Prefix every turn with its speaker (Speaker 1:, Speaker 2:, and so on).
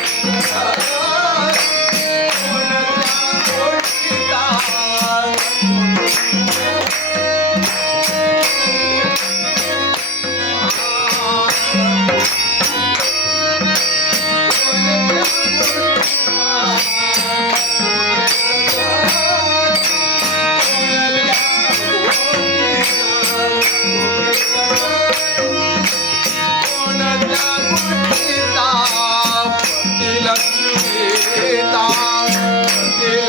Speaker 1: Oh,